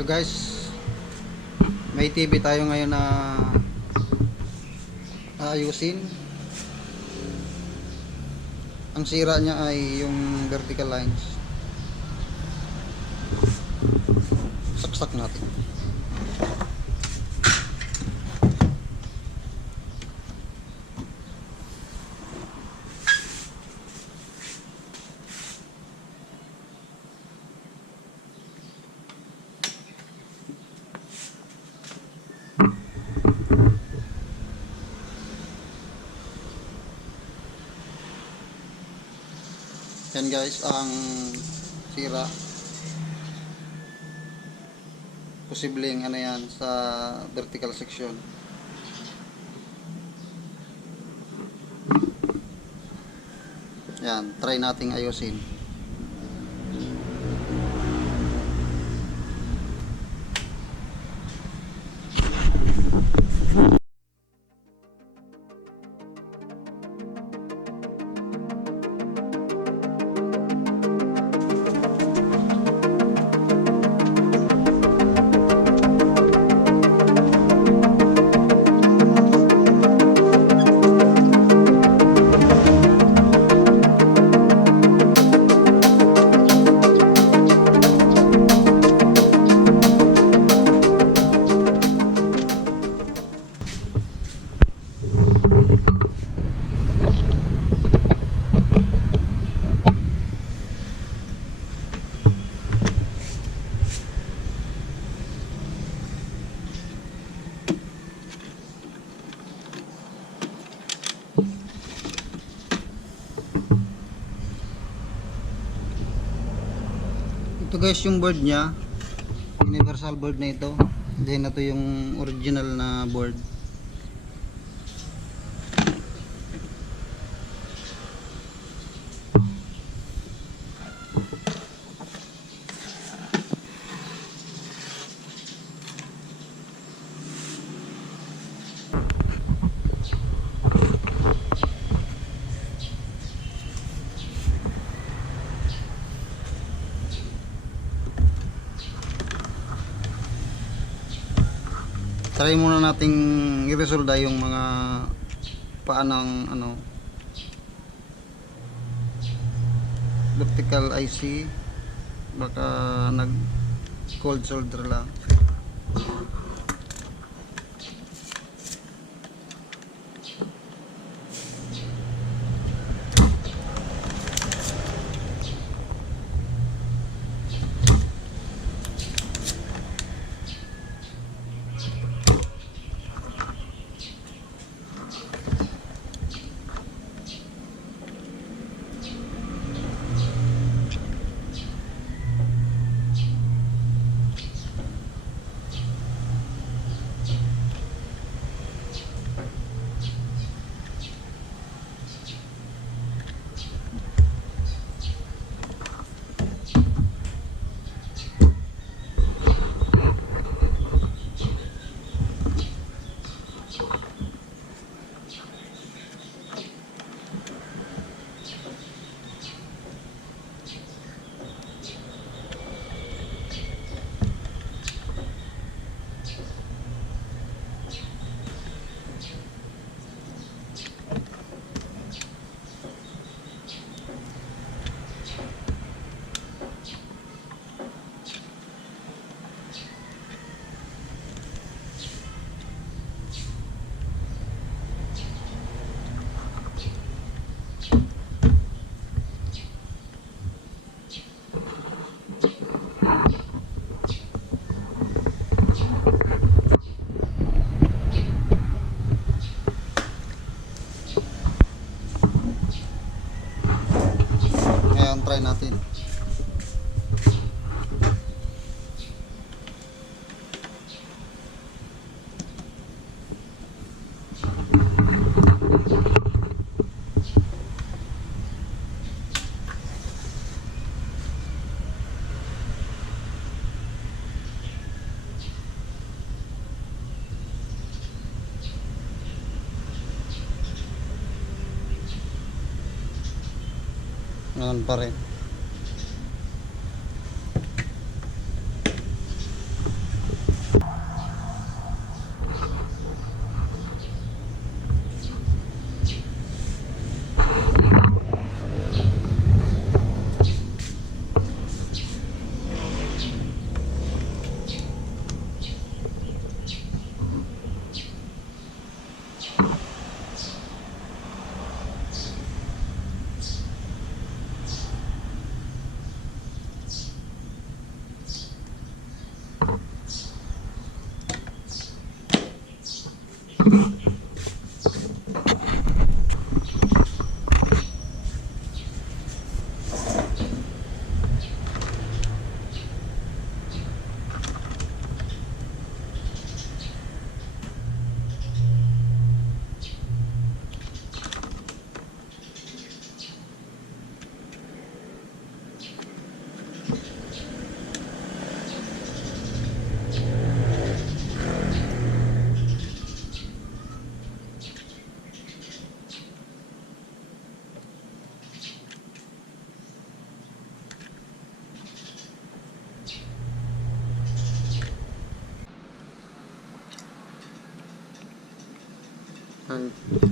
Hello guys, may TV tayo ngayon na aayusin. Ang sira niya ay yung vertical lines. Saksak natin. Yan guys, ang sira. Posibleng ano yan sa vertical section. Yan, try nating ayusin. Ito guys yung board niya, universal board na ito. Then ito yung original na board. Try muna nating i-resolda yung mga paanang vertical IC, baka nag cold solder lang. Ngayon try natin. Ngayon pa rin.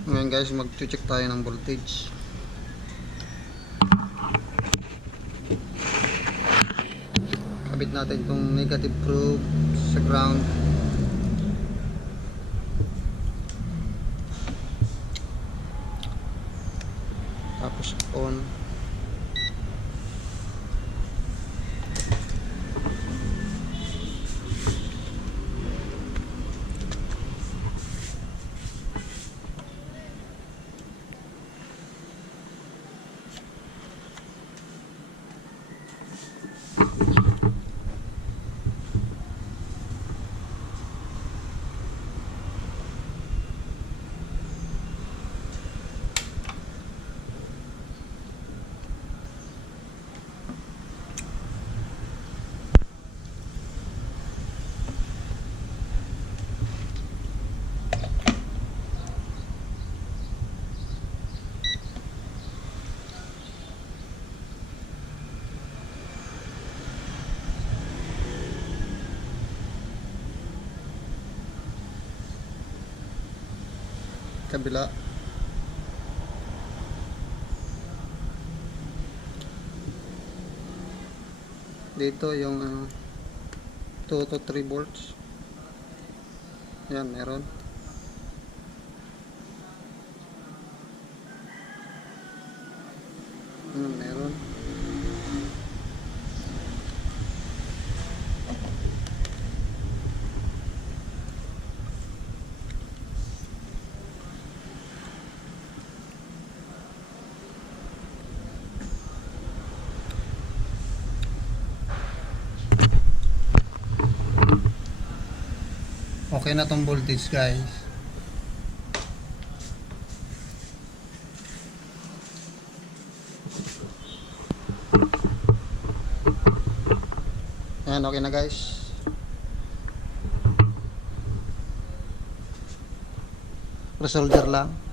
Ngayon guys, mag-check tayo ng voltage. Kabit natin itong negative probe sa ground. Tapos on. Kabila. Dito yung 2 to 3 volts. Yan, meron. Meron. Okay na tong voltage guys. Ayan, okay na guys. Resolder lang.